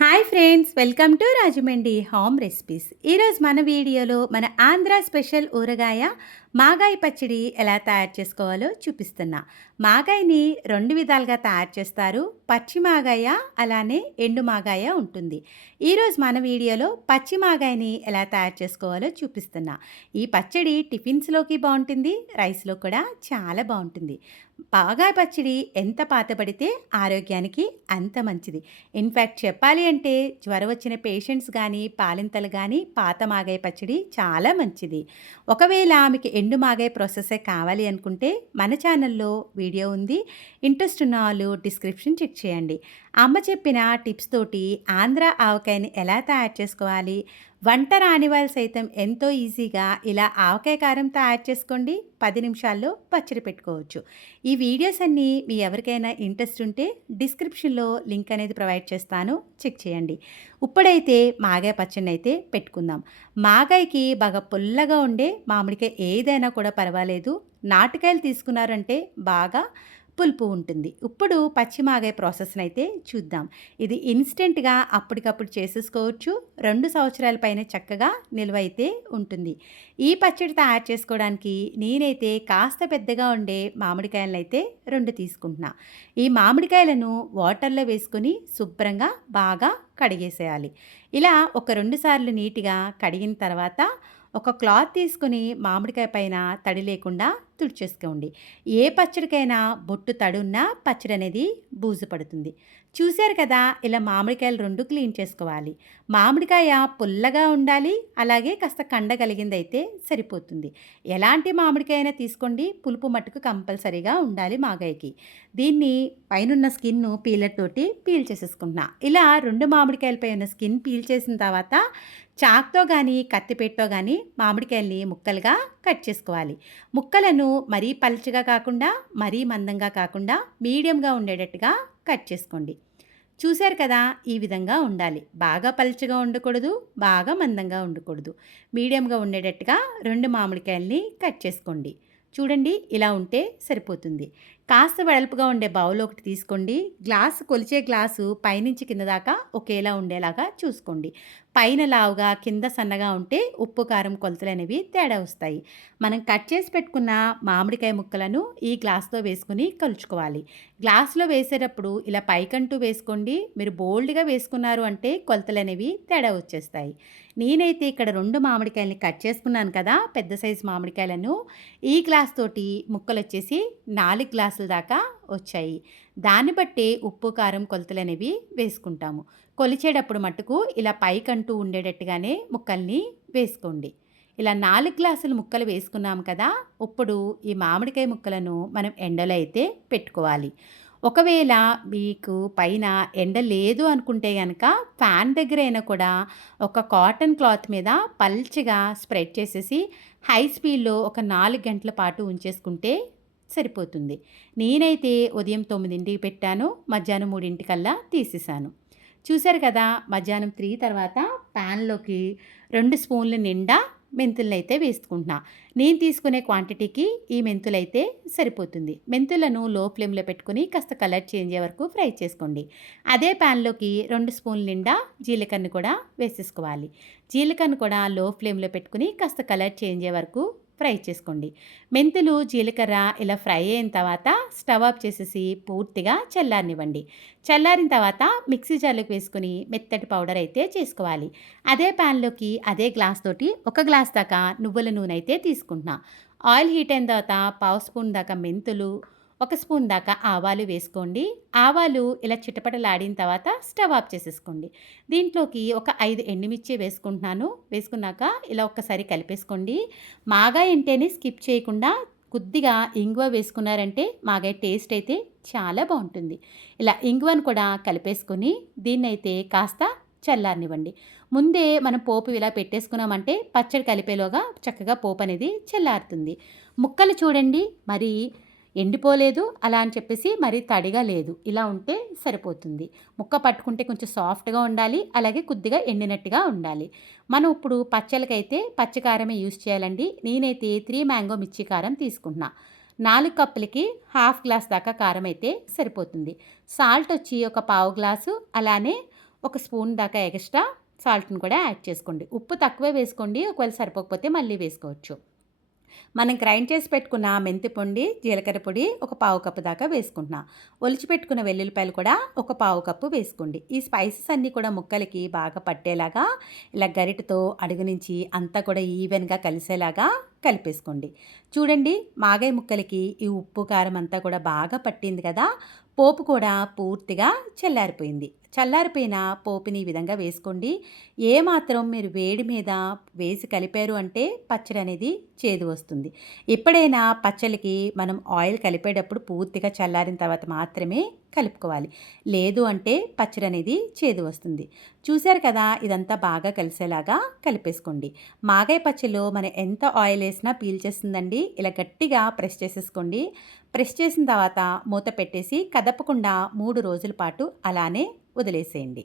Hi friends welcome to Rajahmundry home recipes. ఈరోజు మన వీడియోలో మన ఆంధ్ర స్పెషల్ ఊరగాయ మాగాయ పచ్చడి ఎలా తయారు చేసుకోవాలో చూపిస్తున్నా. మాగాయని రెండు విధాలుగా తయారు చేస్తారు. పచ్చి మాగాయ అలానే ఎండు మాగాయ ఉంటుంది. ఈరోజు మన వీడియోలో పచ్చి మాగాయని ఎలా తయారు చేసుకోవాలో చూపిస్తున్నా. ఈ పచ్చడి టిఫిన్స్లోకి బాగుంటుంది రైస్లో కూడా చాలా బాగుంటుంది. బాగా పచ్చడి ఎంత పాతబడితే ఆరోగ్యానికి అంత మంచిది. ఇన్ఫ్యాక్ట్ చెప్పాలి అంటే జ్వరం వచ్చిన పేషెంట్స్ కానీ పాలింతలు కానీ పాత మాగాయ పచ్చడి చాలా మంచిది. ఒకవేళ మీకు ఎండు మాగాయ ప్రాసెసే కావాలి అనుకుంటే మన ఛానల్లో వీడియో ఉంది. ఇంట్రెస్ట్ ఉన్న వాళ్ళు డిస్క్రిప్షన్ చెక్ చేయండి. అమ్మ చెప్పిన టిప్స్ తోటి ఆంధ్ర ఆవకాయని ఎలా తయారు చేసుకోవాలి? వంట రాని వాళ్ళు సైతం ఎంతో ఈజీగా ఇలా ఆవకాయ కారం తయారు చేసుకోండి. పది నిమిషాల్లో పచ్చడి పెట్టుకోవచ్చు. ఈ వీడియోస్ అన్నీ మీ ఎవరికైనా ఇంట్రెస్ట్ ఉంటే డిస్క్రిప్షన్లో లింక్ అనేది ప్రొవైడ్ చేస్తాను. చెక్ చేయండి. ఇప్పుడైతే మాగాయ పచ్చడిని అయితే పెట్టుకుందాం. మాగాయకి బాగా పుల్లగా ఉండే మామిడికాయ ఏదైనా కూడా పర్వాలేదు. నాటుకాయలు తీసుకున్నారంటే బాగా పులుపు ఉంటుంది. ఇప్పుడు పచ్చిమాగే ప్రాసెస్ని అయితే చూద్దాం. ఇది ఇన్స్టెంట్గా అప్పటికప్పుడు చేసేసుకోవచ్చు. రెండు సంవత్సరాల పైన చక్కగా నిల్వ అయితే ఉంటుంది. ఈ పచ్చడి తయారు చేసుకోవడానికి నేనైతే కాస్త పెద్దగా ఉండే మామిడికాయలను అయితే రెండు తీసుకుంటున్నా. ఈ మామిడికాయలను వాటర్లో వేసుకొని శుభ్రంగా బాగా కడిగేసేయాలి. ఇలా ఒక రెండు సార్లు నీట్గా కడిగిన తర్వాత ఒక క్లాత్ తీసుకుని మామిడికాయ పైన తడి లేకుండా తుడిచేసుకోండి ఏ పచ్చడికైనా బొట్టు తడున్నా పచ్చడి అనేది బూజు పడుతుంది చూశారు కదా ఇలా మామిడికాయలు రెండు క్లీన్ చేసుకోవాలి. మామిడికాయ పుల్లగా ఉండాలి అలాగే కాస్త కండ కలిగిందైతే సరిపోతుంది. ఎలాంటి మామిడికాయ అయినా తీసుకోండి పులుపు మట్టుకు కంపల్సరీగా ఉండాలి మాగాయకి. దీన్ని పైనున్న స్కిన్ను పీలర్ తోటి పీల్ చేసేసుకుంటున్నా. ఇలా రెండు మామిడికాయలపై ఉన్న స్కిన్ పీల్ చేసిన తర్వాత చాక్తో కానీ కత్తిపెట్టో కానీ మామిడికాయల్ని ముక్కలుగా కట్ చేసుకోవాలి. ముక్కలను మరీ పలుచగా కాకుండా మరీ మందంగా కాకుండా మీడియంగా ఉండేటట్టుగా కట్ చేసుకోండి. చూశారు కదా ఈ విధంగా ఉండాలి. బాగా పలుచగా ఉండకూడదు బాగా మందంగా ఉండకూడదు. మీడియంగా ఉండేటట్టుగా రెండు మామిడికాయల్ని కట్ చేసుకోండి. చూడండి ఇలా ఉంటే సరిపోతుంది. కాస్త వెడల్పుగా ఉండే బౌల్ ఒకటి తీసుకోండి. గ్లాసు కొలిచే గ్లాసు పైనుంచి కింద దాకా ఒకేలా ఉండేలాగా చూసుకోండి. పైన లావుగా కింద సన్నగా ఉంటే ఉప్పు కారం కొలతలు అనేవి తేడా వస్తాయి. మనం కట్ చేసి పెట్టుకున్న మామిడికాయ ముక్కలను ఈ గ్లాస్తో వేసుకుని కలుచుకోవాలి. గ్లాస్లో వేసేటప్పుడు ఇలా పైకంటూ వేసుకోండి. మీరు బోల్డ్గా వేసుకున్నారు అంటే కొలతలు అనేవి తేడా వచ్చేస్తాయి. నేనైతే ఇక్కడ రెండు మామిడికాయలని కట్ చేసుకున్నాను కదా పెద్ద సైజు మామిడికాయలను. ఈ గ్లాస్ తోటి ముక్కలు వచ్చేసి నాలుగు గ్లాస్ గ్లాసుల దాకా వచ్చాయి. దాన్ని బట్టి ఉప్పు కారం కొలతలు అనేవి వేసుకుంటాము. కొలిచేటప్పుడు మట్టుకు ఇలా పైకంటూ ఉండేటట్టుగానే ముక్కల్ని వేసుకోండి. ఇలా నాలుగు గ్లాసులు ముక్కలు వేసుకున్నాం కదా ఇప్పుడు ఈ మామిడికాయ ముక్కలను మనం ఎండలో అయితే పెట్టుకోవాలి. ఒకవేళ మీకు పైన ఎండ లేదు అనుకుంటే కనుక ఫ్యాన్ దగ్గర అయినా కూడా ఒక కాటన్ క్లాత్ మీద పల్చగా స్ప్రెడ్ చేసేసి హై స్పీడ్లో ఒక నాలుగు గంటల పాటు ఉంచేసుకుంటే సరిపోతుంది. నేనైతే ఉదయం తొమ్మిదింటికి పెట్టాను మధ్యాహ్నం మూడింటికల్లా తీసేసాను చూశారు కదా మధ్యాహ్నం త్రీ తర్వాత ప్యాన్లోకి రెండు స్పూన్లు నిండా మెంతులను అయితే వేసుకుంటున్నా. నేను తీసుకునే క్వాంటిటీకి ఈ మెంతులు అయితే సరిపోతుంది. మెంతులను లో ఫ్లేమ్లో పెట్టుకుని కాస్త కలర్ చేంజ్ అయ్యే వరకు ఫ్రై చేసుకోండి. అదే ప్యాన్లోకి రెండు స్పూన్ల నిండా జీలకర్ను కూడా వేసేసుకోవాలి. జీలకర్ర కూడా లో ఫ్లేమ్లో పెట్టుకుని కాస్త కలర్ చేంజ్ అయ్యే వరకు ఫ్రై చేసుకోండి. మెంతులు జీలకర్ర ఇలా ఫ్రై అయిన తర్వాత స్టవ్ ఆఫ్ చేసేసి పూర్తిగా చల్లారనివ్వండి. చల్లారిన తర్వాత మిక్సీ జార్లోకి వేసుకుని మెత్తటి పౌడర్ అయితే చేసుకోవాలి. అదే ప్యాన్లోకి అదే గ్లాస్ తోటి ఒక గ్లాస్ దాకా నువ్వుల నూనె అయితే తీసుకుంటున్నా. ఆయిల్ హీట్ అయిన తర్వాత పావు స్పూన్ దాకా మెంతులు ఒక స్పూన్ దాకా ఆవాలు వేసుకోండి. ఆవాలు ఇలా చిటపటలాడిన తర్వాత స్టవ్ ఆఫ్ చేసేసుకోండి. దీంట్లోకి ఒక ఐదు ఎండుమిర్చి వేసుకుంటున్నాను. వేసుకున్నాక ఇలా ఒక్కసారి కలిపేసుకోండి. మాగా ఇంటేనే స్కిప్ చేయకుండా కొద్దిగా ఇంగువ వేసుకున్నారంటే మాగాయ టేస్ట్ అయితే చాలా బాగుంటుంది. ఇలా ఇంగువను కూడా కలిపేసుకొని దీన్నైతే కాస్త చల్లారనివ్వండి. ముందే మనం పోపు ఇలా పెట్టేసుకున్నామంటే పచ్చడి కలిపేలోగా చక్కగా పోపు అనేది చల్లారుతుంది. ముక్కలు చూడండి. మరి ఎండిపోలేదు అలా అని చెప్పేసి మరీ తడిగా లేదు ఇలా ఉంటే సరిపోతుంది ముక్క పట్టుకుంటే కొంచెం సాఫ్ట్గా ఉండాలి అలాగే కొద్దిగా ఎండినట్టుగా ఉండాలి మనం ఇప్పుడు పచ్చలకైతే పచ్చకారమే యూస్ చేయాలండి నేనైతే త్రీ మ్యాంగో మిర్చి కారం తీసుకుంటున్నా నాలుగు కప్పులకి హాఫ్ గ్లాస్ దాకా కారం అయితే సరిపోతుంది సాల్ట్ వచ్చి ఒక పావు గ్లాసు అలానే ఒక స్పూన్ దాకా ఎక్స్ట్రా సాల్ట్‌ని కూడా యాడ్ చేసుకోండి. ఉప్పు తక్కువే వేసుకోండి. ఒకవేళ సరిపోకపోతే మళ్ళీ వేసుకోవచ్చు. మనం గ్రైండ్ చేసి పెట్టుకున్న మెంతి పొడి, జీలకర్ర పొడి ఒక పావు కప్పు దాకా వేసుకుంటున్నా. ఒలిచి పెట్టుకున్న వెల్లుల్లిపాయలు కూడా ఒక పావు కప్పు వేసుకోండి. ఈ స్పైసెస్ అన్నీ కూడా ముక్కలకి బాగా పట్టేలాగా ఇలా గరిటతో అడుగు నుంచి అంతా కూడా ఈవెన్‌గా కలిసేలాగా కలిపేసుకోండి. చూడండి మాగాయ ముక్కలకి ఈ ఉప్పు, కారం అంతా కూడా బాగా పట్టింది కదా! పోపు కూడా పూర్తిగా చల్లారిపోయింది. చల్లారిపోయిన పోపుని ఈ విధంగా వేసుకోండి. ఏమాత్రం మీరు వేడి మీద వేసి కలిపారు అంటే పచ్చడి అనేది చేదు వస్తుంది. ఎప్పుడైనా పచ్చళ్ళకి మనం ఆయిల్ కలిపేటప్పుడు పూర్తిగా చల్లారిన తర్వాత మాత్రమే కలుపుకోవాలి. లేదు అంటే పచ్చడి అనేది చేదు వస్తుంది. చూశారు కదా! ఇదంతా బాగా కలిసేలాగా కలిపేసుకోండి. మాగాయ పచ్చళ్ళు మనం ఎంత ఆయిల్ వేసినా పీల్చేస్తుందండి. ఇలా గట్టిగా ప్రెస్ చేసేసుకోండి. ప్రెస్ చేసిన తర్వాత మూత పెట్టేసి కదపకుండా మూడు రోజుల పాటు అలానే వదిలేసేయండి.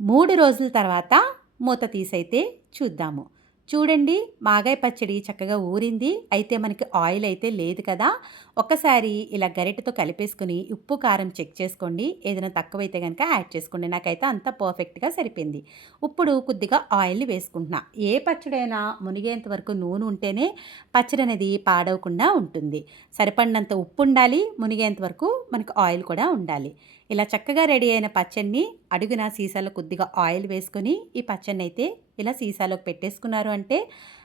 మూడు రోజుల తర్వాత మూత తీసైతే చూద్దాము. చూడండి మాగాయ పచ్చడి చక్కగా ఊరింది. అయితే మనకి ఆయిల్ అయితే లేదు కదా! ఒక్కసారి ఇలా గరిటతో కలిపేసుకుని ఉప్పు, కారం చెక్ చేసుకోండి. ఏదైనా తక్కువైతే కనుక యాడ్ చేసుకోండి. నాకైతే అంత పర్ఫెక్ట్‌గా సరిపోయింది. ఇప్పుడు కొద్దిగా ఆయిల్‌ని వేసుకుంటున్నా. ఏ పచ్చడైనా మునిగేంత వరకు నూనె ఉంటేనే పచ్చడి అనేది పాడవకుండా ఉంటుంది. సరిపడినంత ఉప్పు ఉండాలి. మునిగేంత వరకు మనకు ఆయిల్ కూడా ఉండాలి. ఇలా చక్కగా రెడీ అయిన పచ్చడిని అడుగున సీసాలో కొద్దిగా ఆయిల్ వేసుకొని ఈ పచ్చడిని అయితే ఇలా సీసాలోకి పెట్టేసుకున్నారు అంటే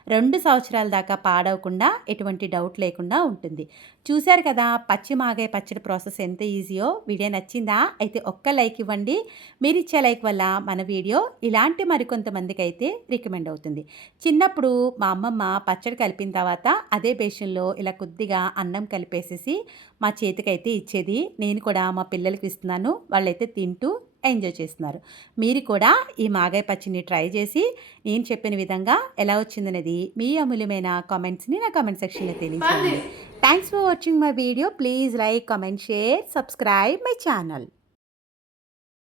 రెండు సంవత్సరాల దాకా పాడవకుండా ఎటువంటి డౌట్ లేకుండా ఉంటుంది. చూశారు కదా! పచ్చి మాగే పచ్చడి ప్రాసెస్ ఎంత ఈజీయో. వీడియో నచ్చిందా? అయితే ఒక్క లైక్ ఇవ్వండి. మీరు ఇచ్చే లైక్ వల్ల మన వీడియో ఇలాంటి మరికొంతమందికైతే రికమెండ్ అవుతుంది. చిన్నప్పుడు మా అమ్మమ్మ పచ్చడి కలిపిన తర్వాత అదే బేషన్‌లో ఇలా కొద్దిగా అన్నం కలిపేసేసి మా చేతికైతే ఇచ్చేది. నేను కూడా మా పిల్లలకి ఇస్తున్నాను. వాళ్ళైతే తింటూ ఎంజాయ్ చేస్తున్నారు. మీరు కూడా ఈ మాగాయి పచ్చడిని ట్రై చేసి నేను చెప్పిన విధంగా ఎలా వచ్చిందనేది మీ అమూల్యమైన కామెంట్స్‌ని నా కామెంట్ సెక్షన్‌లో తెలియజేయండి. Thanks for watching my video. Please like, comment, share, subscribe my channel.